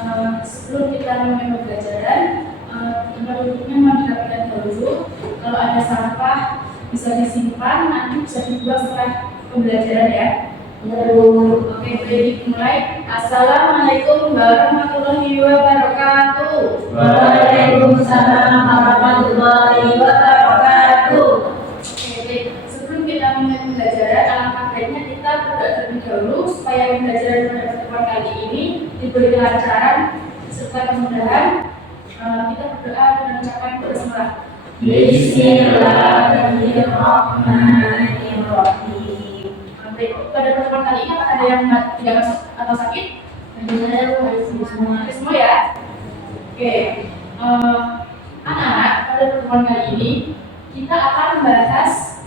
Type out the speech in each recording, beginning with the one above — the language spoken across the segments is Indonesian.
Sebelum kita memulai pembelajaran, tempat duduknya mau dirapikan dulu. Kalau ada sampah bisa disimpan, nanti bisa dibuang setelah pembelajaran ya. Oke, baik, dimulai. Assalamualaikum warahmatullahi wabarakatuh. Waalaikumsalam warahmatullahi wabarakatuh. Oke, baik. Sebelum kita mulai pembelajaran, alangkah baiknya kita berdoa terlebih dahulu supaya pembelajaran pada pertemuan kali ini diberi kelancaran serta kemudahan. Kita berdoa dengan ucapan basmalah. Bismillahirrahmanirrahim. Baik, pada pertemuan kali ini apakah ada yang tidak masuk atau sakit? Semua ya. Oke, anak-anak, pada pertemuan kali ini kita akan membahas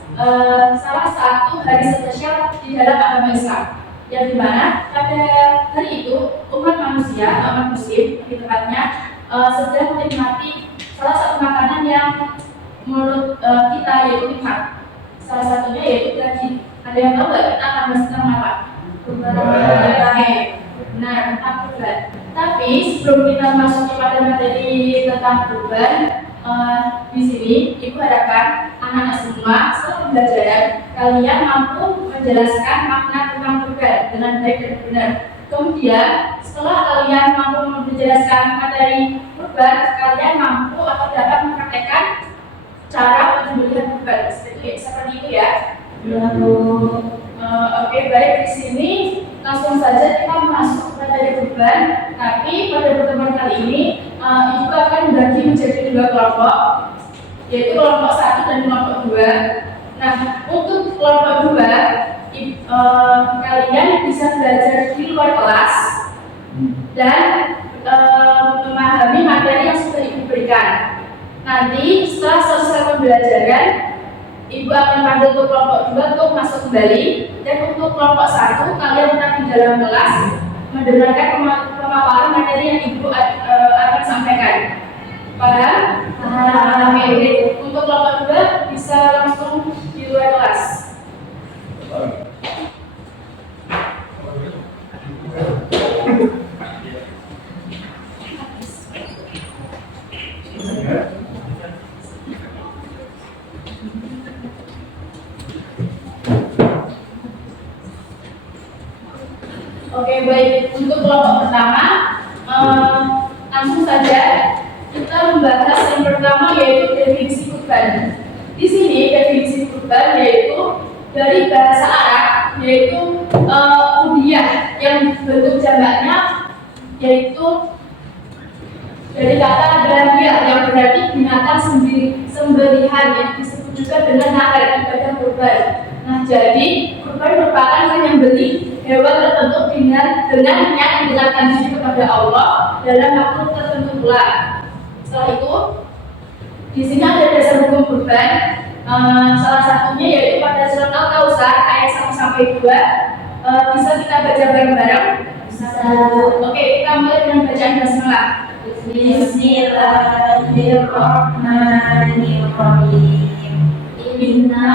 salah satu hari spesial di dalam agama Islam, yang dimana pada hari itu umat manusia, umat muslim lebih tepatnya, sedang menikmati salah satu makanan yang menurut kita yaitu nikmat. Salah satunya yaitu daging. Ada yang tahu nggak kita akan bahas tentang apa? Benar, tentang kurban. Tapi sebelum kita masuk kepada materi tentang kurban, di sini Ibu harapkan anak-anak semua setelah pembelajaran kalian mampu menjelaskan makna tentang kurban dengan baik dan benar. Kemudian setelah kalian mampu menjelaskan materi kurban, kalian mampu atau dapat mempraktekkan cara penyembelihan kurban. Seperti itu ya. Oke, baik, di sini langsung saja kita masuk ke materi kurban. Tapi pada pertemuan kali ini Ibu akan membagi menjadi dua kelompok, yaitu kelompok 1 dan kelompok 2. Nah, untuk kelompok 2 kalian bisa belajar di luar kelas dan memahami materi yang sudah Ibu berikan. Nanti setelah selesai pembelajaran, Ibu akan panggil untuk kelompok 2 untuk masuk kembali, dan untuk kelompok 1 kalian tetap di dalam kelas mendengarkan pemaparan materi yang Ibu akan sampaikan. Paham? Paham. Oke, untuk kelompok 2 bisa langsung di luar kelas. Oke, baik, untuk kelompok pertama langsung saja kita membahas yang pertama yaitu definisi kurban. Di sini definisi kurban yaitu dari bahasa Arab yaitu udhiyah yang bentuk jamaknya yaitu dari kata dahiyah yang berarti binatang sembelihan yang disebut juga dengan nahar ibadah kurban. Nah, jadi kurban merupakan menyembelih hewan tertentu dengan niat mendekatkan diri kepada Allah dalam waktu tertentu pula. Setelah itu, di sini ada dasar hukum kurban. Salah satunya yaitu pada surat Al-Kautsar ayat 1-2. Bisa kita baca bareng-bareng? Bisa. Oke, kita mulai dengan bacaan basmalah. Bismillahirrahmanirrahim. Inna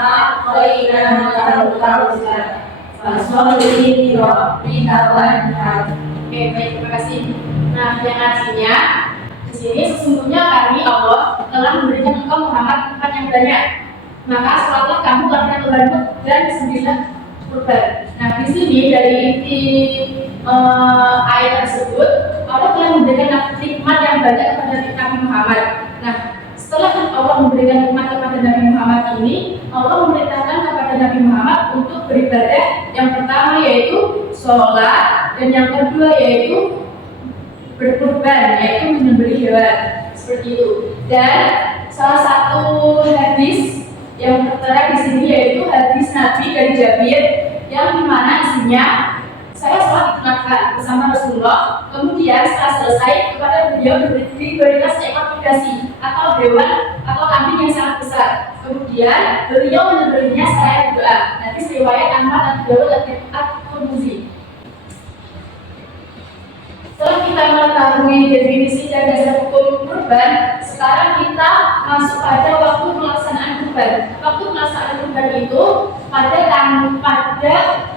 a'tainakal kautsar fasholli li rabbika wanhar. Oke, baik, terima kasih. Nah, yang artinya di sini sesungguhnya kami Allah telah memberikan engkau Muhammad tempat yang banyak. Maka sholatlah kamu karena Tuhanmu dan sembelihlah kurban. Nah, di sini dari inti ayat tersebut Allah telah memberikan nikmat yang banyak kepada Nabi Muhammad. Nah, setelah Allah memberikan nikmat kepada Nabi Muhammad ini, Allah memerintahkan kepada Nabi Muhammad untuk beribadah. Yang pertama yaitu sholat, dan yang kedua yaitu berkurban, yaitu menyembelih hewan, seperti itu. Dan salah satu hadis yang tertera di sini yaitu hadis Nabi dari Jabir, yang dimana isinya saya sholat Nabi bersama Rasulullah. Kemudian setelah selesai kepada beliau diberikan seekor kudasi atau hewan atau kambing yang sangat besar. Kemudian beliau menyembelihnya seraya berdoa. Nanti riwayat Ahmad dan Dawud At-Tirmidzi. Setelah kita mengetahui definisi dan dasar hukum kurban, sekarang kita masuk pada waktu pelaksanaan kurban. Waktu pelaksanaan kurban itu pada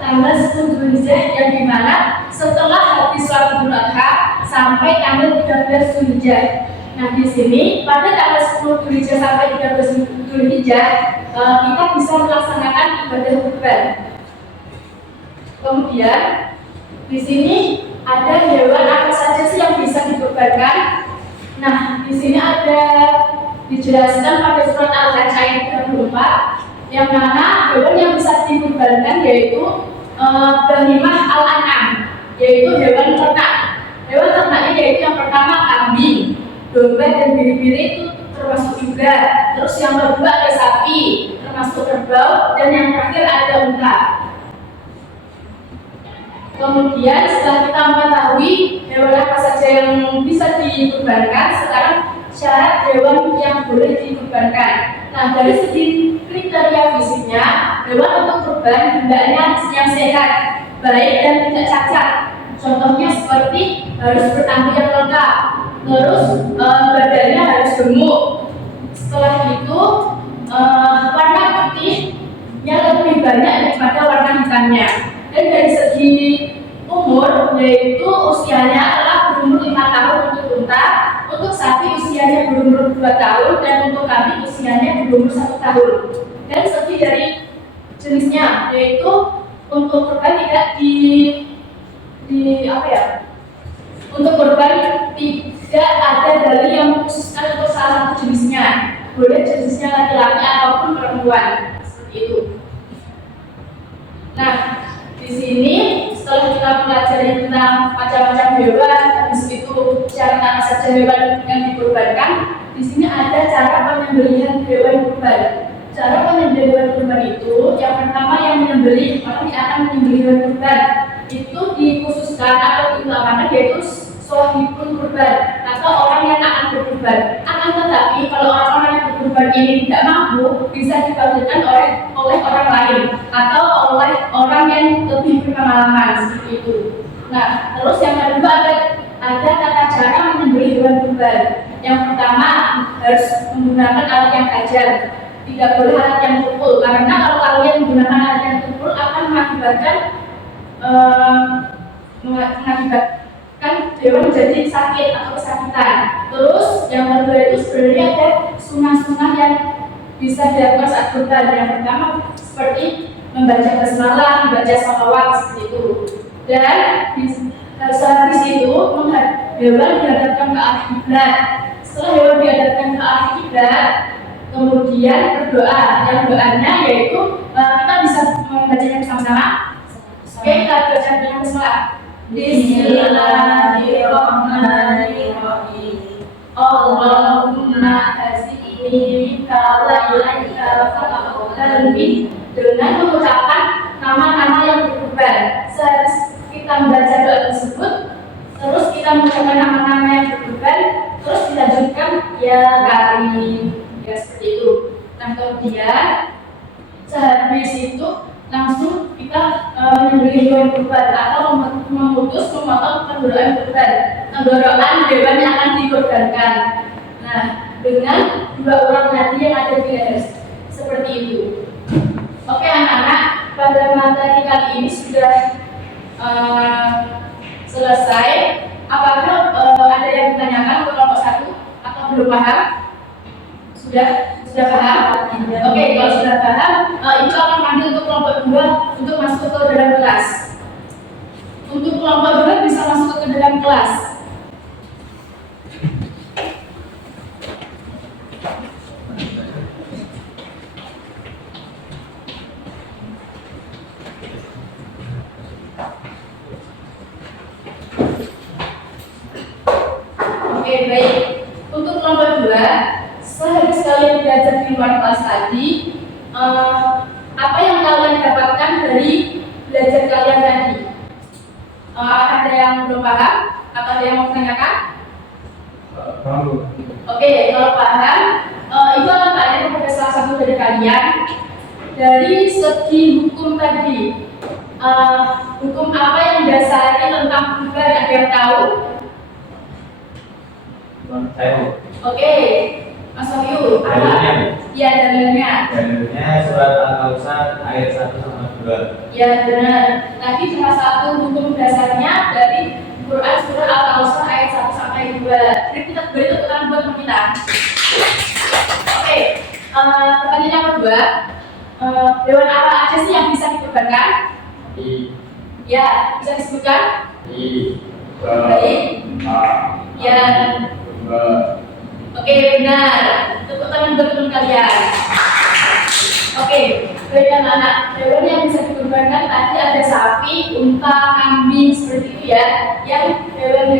tanggal 10 Dzulhijjah yang dimana setelah habis sholat Idul Adha sampai tanggal 13 Dzulhijjah. Nah di sini pada tanggal 10 Dzulhijjah sampai 13 Dzulhijjah kita bisa melaksanakan ibadah kurban. Kemudian di sini ada hewan apa saja sih yang bisa dikurbankan? Nah di sini ada dijelaskan pada surat Al-Hajj ayat 34 yang mana hewan yang bisa dikurbankan yaitu bahimah al-an'am, yaitu hewan ternak. Hewan ternaknya yaitu yang pertama kambing, domba dan biri-biri itu termasuk juga. Terus yang kedua ada sapi, termasuk kerbau, dan yang terakhir ada unta. Kemudian setelah kita mengetahui hewan apa saja yang bisa dikurbankan, sekarang syarat hewan yang boleh dikurbankan. Nah dari segi kriteria fisiknya, hewan untuk kurban hendaknya yang sehat, baik dan tidak cacat. Contohnya seperti harus bertanduk yang lengkap, terus badannya harus gemuk. Setelah itu warna putihnya lebih banyak daripada warna hitamnya. Dan dari segi umur, yaitu usianya telah berumur 5 tahun untuk unta, untuk sapi usianya berumur 2 tahun, dan untuk kambing usianya berumur 1 tahun. Dan segi dari jenisnya, yaitu untuk kurban tidak untuk kurban tidak ada dalil yang mengkhususkan untuk salah satu jenisnya. Boleh jenisnya laki-laki ataupun perempuan, seperti itu. Nah, di sini setelah kita pelajari tentang macam-macam hewan, habis itu syarat apa saja hewan yang dikurbankan, di sini ada cara penyembelihan hewan kurban. Cara penyembelihan hewan kurban itu, yang pertama yang menyembelih, orang yang akan menyembelih hewan kurban itu dikhususkan atau diutamakan yaitu shahibul kurban atau orang yang akan berkurban. Akan tetapi kalau orang-orang yang berkurban ini tidak mampu, bisa dibantukan oleh orang lain atau oleh orang yang lebih berpengalaman, seperti itu. Nah, terus yang kedua ada tata cara menyembelih hewan kurban. Yang pertama harus menggunakan alat yang tajam. Tidak boleh alat yang tumpul, karena kalau kalian menggunakan alat yang tumpul akan mengakibatkan hewan menjadi sakit atau kesakitan. Terus yang kedua itu sebenarnya ada sunah-sunah yang bisa dilakukan saat kurban. Yang pertama seperti membaca basmalah, membaca sholawat, seperti itu. Dan sehabis itu hewan dihadapkan ke arah kiblat. Setelah hewan dihadapkan ke arah kiblat, kemudian berdoa. Yang doanya yaitu kita bisa membacanya bersama-sama. Oke, kita baca dengan basmalah. Bismillahirrahmanirrahim. Allahumma hasibni wa ilaika faqabbal minni. Dengan mengucapkan nama-nama yang berkurban. Sehabis kita membaca doa tersebut, terus kita mengucapkan nama-nama yang berkurban, terus dilanjutkan ya karim, ya seperti itu. Nah kemudian sehabis itu langsung kita menyembelih hewan kurban atau memutus memotong tenggorokan kurban, tenggorokan hewan yang akan dikorbankan. Nah, dengan 2 orang tadi yang ada di leher, seperti itu. Oke anak-anak, pada materi kali ini sudah selesai. Apakah ada yang ditanyakan untuk kelompok 1 atau belum paham? Sudah paham? Oke, kalau sudah paham, itu akan panggil untuk kelompok 2 untuk masuk ke dalam kelas. Untuk kelompok 2 bisa masuk ke dalam kelas. Oke, baik. Untuk kelompok 2, sehabis kalian belajar di luar kelas tadi, apa yang kalian dapatkan dari belajar kalian tadi? Ada yang belum paham? Atau ada yang mau menanyakan? Oke, kalau paham, itu akan tanya kepada salah satu dari kalian. Dari segi hukum tadi, hukum apa yang dasarnya tentang kurban, ada yang tahu? Oke, Mas Wahyu, Dalilnya. Ya, dalilnya. Dalilnya surat Al-Kausar ayat 1 sama 2. Ya, benar. Tadi salah satu hukum dasarnya dari Quran surah Al-Kausar ayat 1 sampai 2. Jadi kita beri tepuk tangan buat kita. Oke, pertanyaan yang kedua, hewan apa aja sih yang bisa dikurbankan? Ya, bisa disebutkan? Baik. Ya. Oke, benar. Tepuk tangan buat teman kalian. Oke, baik anak-anak. Hewan yang bisa dikurbankan tadi ada sapi, unta, kambing seperti itu ya. Yang hewan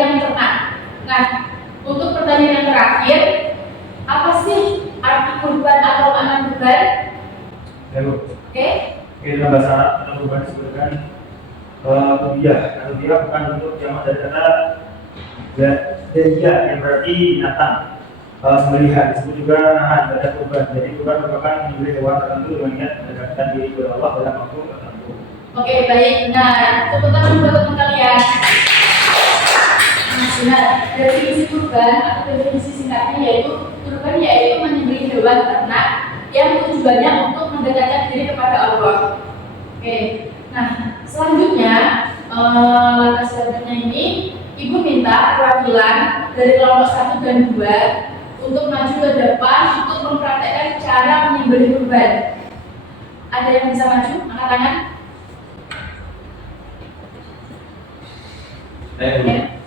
yang ternak. Nah, untuk pertanyaan yang terakhir, apa sih arti kurban atau makna kurban? Oke. Dalam bahasa Arab atau kurban disebutkan udhiyah. Udhiyah bukan untuk jamak dari kata dahiyah yang berarti binatang. Sembelihan disebut juga nahan pada kurban. Jadi kurban merupakan menyembelih hewan tertentu dengan niat mendekatkan diri kepada Allah dalam waktu tertentu. Oke, baik, benar. Tepuk tangan buat teman kalian. Benar. Definisi kurban atau definisi singkatnya yaitu kurban yaitu menyembelih hewan ternak yang tujuannya untuk mendekatkan diri kepada Allah. Oke. Nah, selanjutnya ini Ibu minta perwakilan dari kelompok 1 dan 2 untuk maju ke depan untuk mempraktekkan cara menyembelih kurban. Ada yang bisa maju? Angkat tangan.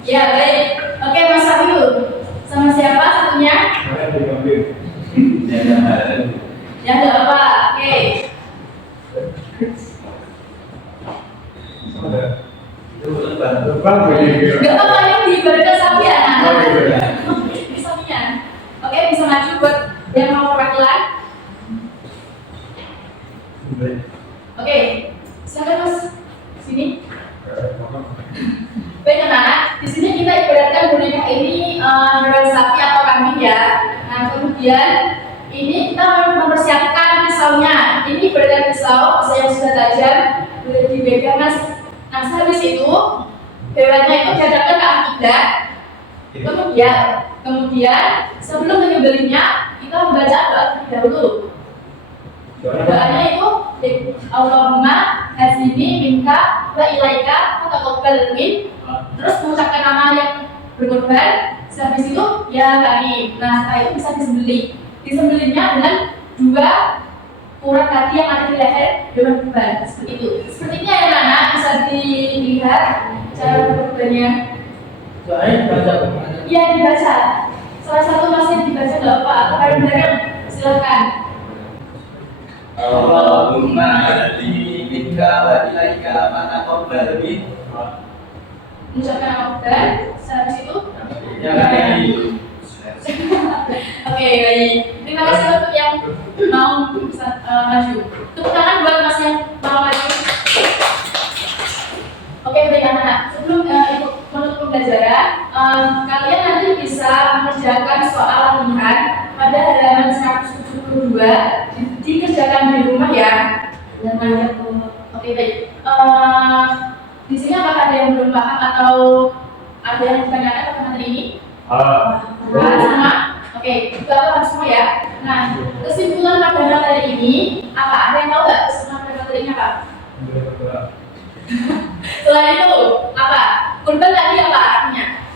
Ya, baik. Oke, Mas Wahyu. Sama siapa satunya? Ya, enggak apa. Oke. Enggak apa yang diibaratkan sapi ya. Ini sapinya. Oke, bisa maju buat yang mau perwakilan. Oke, silakan Mas. Sini. Baik anak-anak, di sini kita ibaratkan boneka ini hewan sapi atau kambing ya. Nah, kemudian ini kita mempersiapkan pisaunya. Ini ibaratkan pisau yang sudah tajam, boleh dipegang Mas. Nah, habis itu hewannya itu dihadapkan ke arah kiblat. Kemudian sebelum menyembelihnya kita membaca doa terlebih dahulu. Doanya itu Allahumma hasini minka wa ilaika fataqabbal min. Terus mengucapkan nama yang berkorban. Habis itu ya kami. Nah, setelah itu bisa disembelih. Disembelihnya dengan 2 urat kaki yang ada di leher hewan kurban. Seperti itu. Sepertinya ya anak bisa dilihat cara berkorbannya. Iya, dibaca. Salah satu masih dibaca nggak apa atau bareng-bareng silakan. Allahumma hadini minka wa ilaika fataqabbal min. Mengucapkan nama kurban. Habis itu Ya kami. Oke, baik. Terima kasih untuk yang mau maju. Tepuk tangan buat Mas yang mau maju. Oke, baik anak-anak. Sebelum ikut menutup pembelajaran, kalian nanti bisa mengerjakan soal latihan pada halaman 172. Dikerjakan di rumah ya. Oke, baik. Di sini apakah ada yang belum paham atau ada yang ditanyakan pada materi ini? Semua? Oke, kita paham semua ya. Nah, kesimpulan pada materi ini apa? Ada yang tahu nggak kesimpulan pada materi ini apa? Selain itu apa? Kurban tadi apa artinya?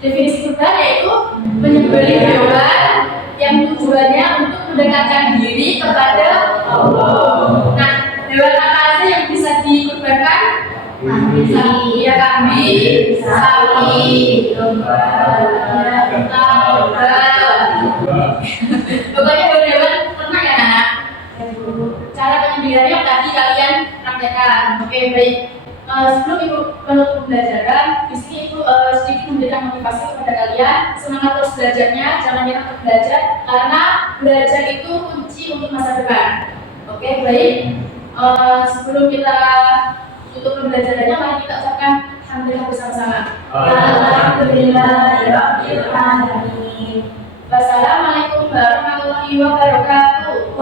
Definisi kurban yaitu menyembelih hewan yang tujuannya untuk mendekatkan diri kepada Allah. Nah, hewan apa aja yang bisa dikurbankan? Sapi, ya kambing, sapi, domba, pokoknya hewan-hewan ternak ya anak. Cara penyembelihannya tadi kalian praktekkan. Oke, baik. Sebelum ibu menutup pembelajaran, di sini ibu sedikit memberikan motivasi kepada kalian. Semangat terus belajarnya, jangan nyerah untuk belajar, karena belajar itu kunci untuk masa depan. Oke, baik. Sebelum kita tutup pembelajarannya, mari kita ucapkan alhamdulillah bersama-sama. Alhamdulillahirrahmanirrahim. Wassalamualaikum warahmatullahi wabarakatuh.